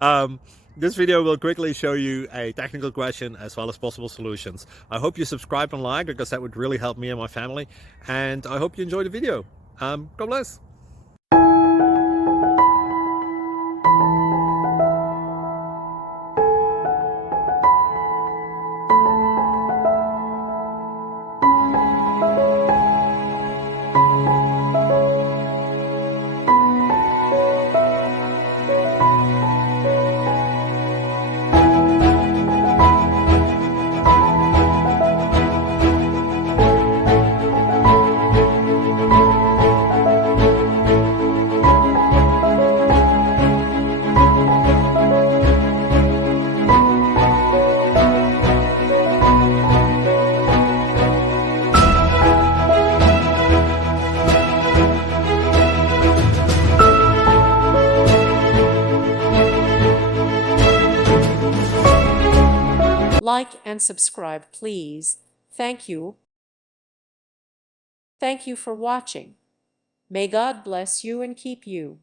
um, this video will quickly show you a technical question as well as possible solutions. I hope you subscribe and like, because that would really help me and my family. And I hope you enjoy the video. God bless. Like and subscribe, please. Thank you. Thank you for watching. May God bless you and keep you.